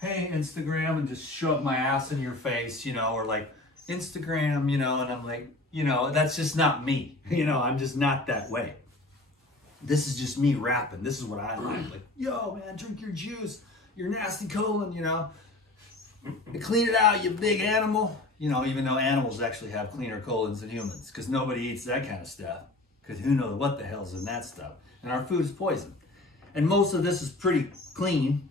hey, Instagram, and just shove my ass in your face, you know, or like Instagram, you know, and I'm like, you know, that's just not me. You know, I'm just not that way. This is just me rapping. This is what I like. Like, yo, man, drink your juice. Your nasty colon, you know. Clean it out, you big animal. You know, even though animals actually have cleaner colons than humans, because nobody eats that kind of stuff. Because who knows what the hell's in that stuff. And our food is poison. And most of this is pretty clean,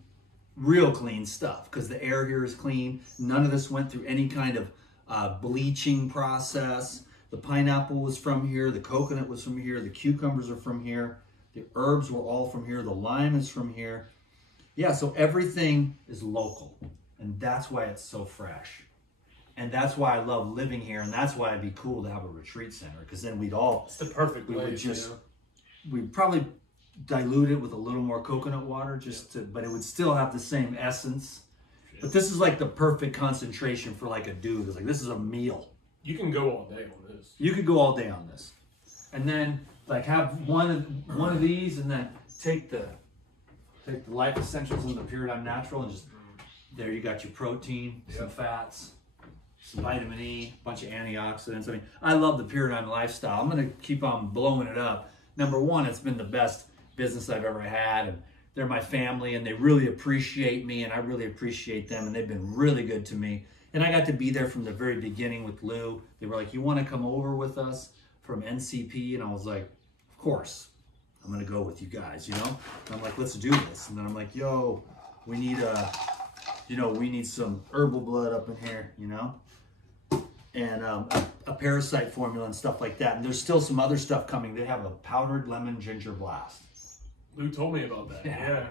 real clean stuff, because the air here is clean. None of this went through any kind of bleaching process. The pineapple was from here, the coconut was from here, the cucumbers are from here, the herbs were all from here, the lime is from here. Yeah, so everything is local, and that's why it's so fresh. And that's why I love living here, and that's why it'd be cool to have a retreat center, because then we'd all... It's the perfect place, would just, we'd probably dilute it with a little more coconut water, just to, but it would still have the same essence. But this is like the perfect concentration for like a dude. It's like, this is a meal. You can go all day on this. You could go all day on this. And then like have one of these, and then take Take the Life Essentials and the Paradigm Natural, and just there you got your protein, some fats, some vitamin E, a bunch of antioxidants. I mean, I love the Paradigm lifestyle. I'm going to keep on blowing it up. Number one, it's been the best business I've ever had, and they're my family, and they really appreciate me, and I really appreciate them, and they've been really good to me. And I got to be there from the very beginning with Lou. They were like, you want to come over with us from NCP? And I was like, of course, I'm going to go with you guys, you know? And I'm like, let's do this. And then I'm like, yo, we need we need some herbal blood up in here, you know? And a parasite formula and stuff like that. And there's still some other stuff coming. They have a powdered lemon ginger blast. Lou told me about that. Yeah.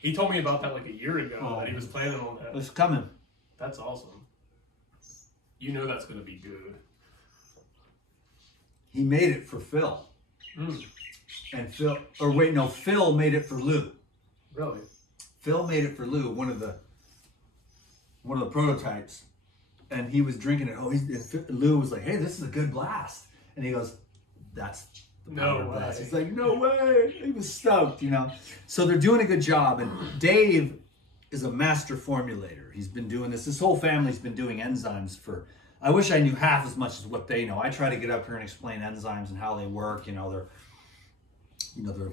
He told me about that like a year ago, that he was planning on that. It's coming. That's awesome. You know that's going to be good. He made it for Phil. And Phil made it for Lou. Really? Phil made it for Lou, one of the prototypes. And he was drinking it. Lou was like, hey, this is a good blast. And he goes, that's the powder blast. He's like, no way. He was stoked, you know. So they're doing a good job. And Dave is a master formulator. He's been doing this. His whole family's been doing enzymes for, I wish I knew half as much as what they know. I try to get up here and explain enzymes and how they work. You know, they're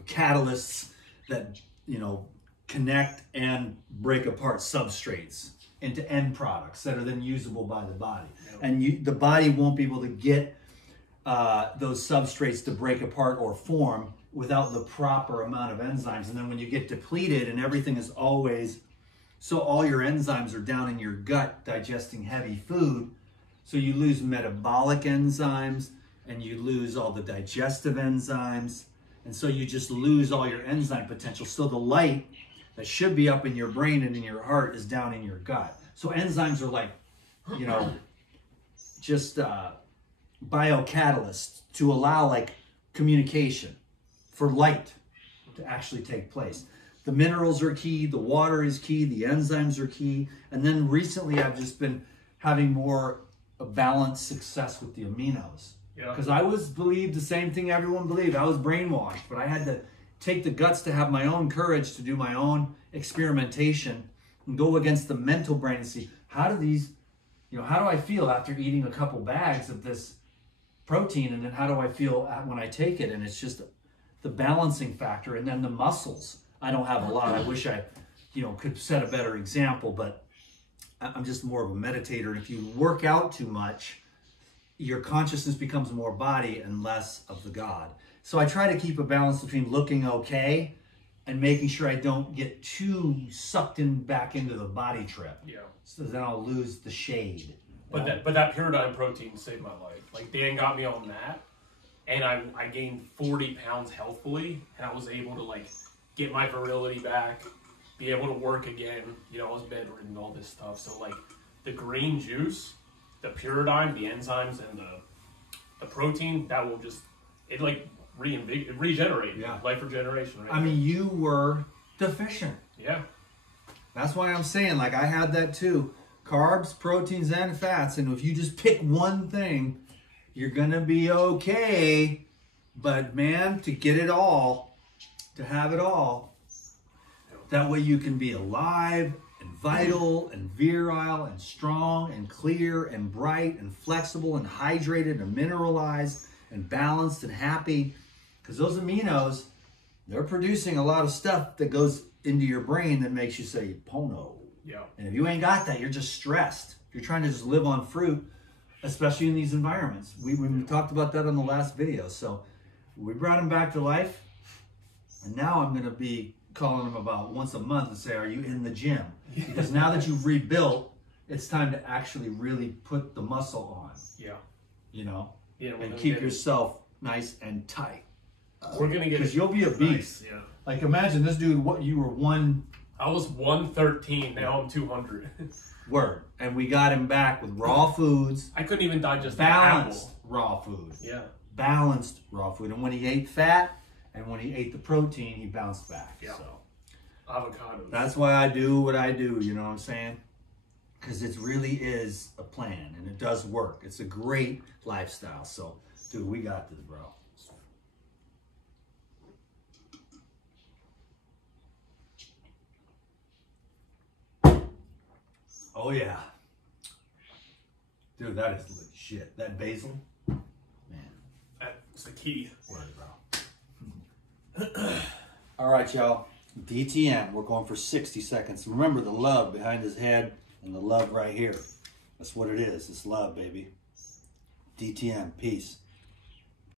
catalysts that, you know, connect and break apart substrates into end products that are then usable by the body. And the body won't be able to get those substrates to break apart or form without the proper amount of enzymes. And then when you get depleted and everything is always, so all your enzymes are down in your gut digesting heavy food, so you lose metabolic enzymes and you lose all the digestive enzymes, and so you just lose all your enzyme potential. So the light that should be up in your brain and in your heart is down in your gut. So enzymes are like, you know, just biocatalysts to allow like communication for light to actually take place. The minerals are key, the water is key, the enzymes are key. And then recently I've just been having more balanced success with the aminos. Because I believed the same thing everyone believed. I was brainwashed, but I had to take the guts to have my own courage to do my own experimentation and go against the mental brain and see, how do these, you know, how do I feel after eating a couple bags of this protein, and then how do I feel when I take it? And it's just the balancing factor. And then the muscles. I don't have a lot. I wish I, you know, could set a better example, but I'm just more of a meditator. And if you work out too much, your consciousness becomes more body and less of the God. So I try to keep a balance between looking okay and making sure I don't get too sucked in back into the body trip. Yeah. So then I'll lose the shade. But that Paradigm protein saved my life. Like, Dan got me on that, and I gained 40 pounds healthfully, and I was able to like get my virility back, be able to work again. You know, I was bedridden, all this stuff. So like the green juice, the Paradigm, the enzymes, and the protein, that will just, it like regenerate. Yeah. Life regeneration. Right? I mean, you were deficient. Yeah. That's why I'm saying, like, I had that too. Carbs, proteins, and fats. And if you just pick one thing, you're going to be okay. But man, to get it all, to have it all, that way you can be alive and vital and virile and strong and clear and bright and flexible and hydrated and mineralized and balanced and happy. Because those aminos, they're producing a lot of stuff that goes into your brain that makes you say, Pono. Yeah. And if you ain't got that, you're just stressed. If you're trying to just live on fruit, especially in these environments. We talked about that on the last video. So we brought him back to life. And now I'm going to be calling him about once a month and say, are you in the gym? Because now that you've rebuilt, it's time to actually really put the muscle on. Yeah. You know? Yeah, and keep yourself nice and tight. We're going to get, because you'll be a beast. Nice, yeah. Like, imagine this dude, what you were I was 113, now I'm 200. Word. And we got him back with raw foods. I couldn't even digest balanced raw food. Yeah. Balanced raw food. And when he ate fat and when he ate the protein, he bounced back. Yeah. So avocados. that's why I do what I do, you know what I'm saying? Because it really is a plan and it does work. It's a great lifestyle. So, dude, we got this, bro. Oh yeah. Dude, that is legit. That basil, man. That's the key. Word, bro. All right, y'all. DTM. We're going for 60 seconds. Remember the love behind his head and the love right here. That's what it is. It's love, baby. DTM. Peace.